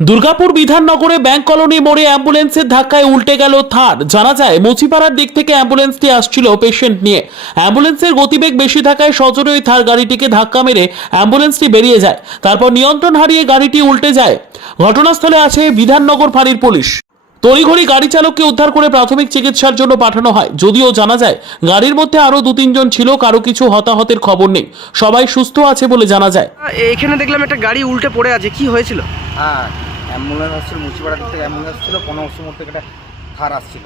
Durgapur বিধাননগরে bank colony মোড়ে অ্যাম্বুলেন্সের ধাক্কায় উল্টে গেল থার। জানা যায় মুচিপাড়ার দিক থেকে অ্যাম্বুলেন্সটি আসছিল পেশেন্ট নিয়ে। অ্যাম্বুলেন্সের গতিবেগ বেশি থাকায় সজোরে ওই থার গাড়িটিকে ধাক্কা মেরে অ্যাম্বুলেন্সটি বেরিয়ে যায়। তারপর নিয়ন্ত্রণ হারিয়ে গাড়িটি উল্টে যায়। ঘটনাস্থলে আছে বিধাননগর ফাঁড়ির পুলিশ। তড়িঘড়ি গাড়ি চালককে উদ্ধার করে প্রাথমিক চিকিৎসার জন্য পাঠানো হয়। যদিও জানা যায় গাড়ির মধ্যে আরও দু তিনজন ছিল কারও কিছু হতাহতের খবর নেই। সবাই সুস্থ আছে বলে জানা যায়। এখানে দেখলাম একটা গাড়ি উল্টে পড়ে আছে। কি হয়েছিল? হ্যাঁ অ্যাম্বুলেন্স আসছিল মুচিপাড়া দিক থেকে অ্যাম্বুলেন্স আসছিল পনেরোশো মোড় থেকে একটা থার আসছিল।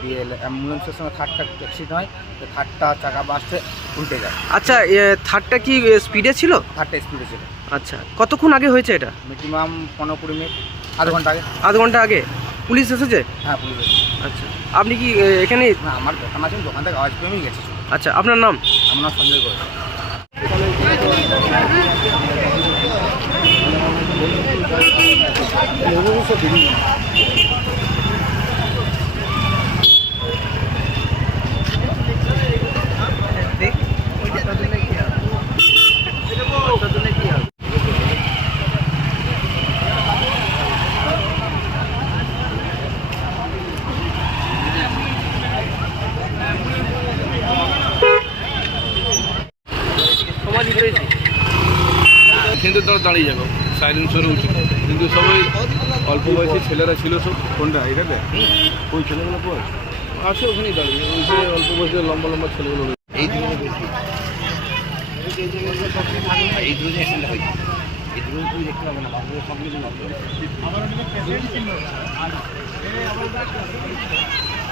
দিয়ে অ্যাম্বুলেন্সের সঙ্গে থারটা অ্যাক্সিডেন্ট হয় তো থারটা চাকা বাসতে উল্টে যায়। আচ্ছা এ, থার্ডটা কি স্পিডে ছিল? থারটা স্পিডে ছিল। আচ্ছা কতক্ষণ আগে হয়েছে এটা? মিনিমাম পনেরো কুড়ি মিনিট আধ ঘণ্টা আগে। আধ ঘণ্টা আগে? পুলিশ এসেছে? হ্যাঁ পুলিশ এসেছে। আচ্ছা আপনি কি এখানে? না আমার দোকান আছে দোকান থেকে আওয়াজ পেয়ে আমি গেছি। আচ্ছা আপনার নাম? আমার নাম সঞ্জয় ঘোষ সমাজ হয়েছে কিন্তু তারা দাঁড়িয়ে যাবে। সাইলেন্সারও উচিত কিন্তু সবাই অল্প বয়সী ছেলেরা ছিল সব। কোনটা? এখানে ওই ছেলেগুলো পর আসে ওখানেই দাঁড়িয়ে। ওই যে অল্প বয়সের লম্বা লম্বা ছেলেগুলো এই এই এই তুই দেখতে পাবে না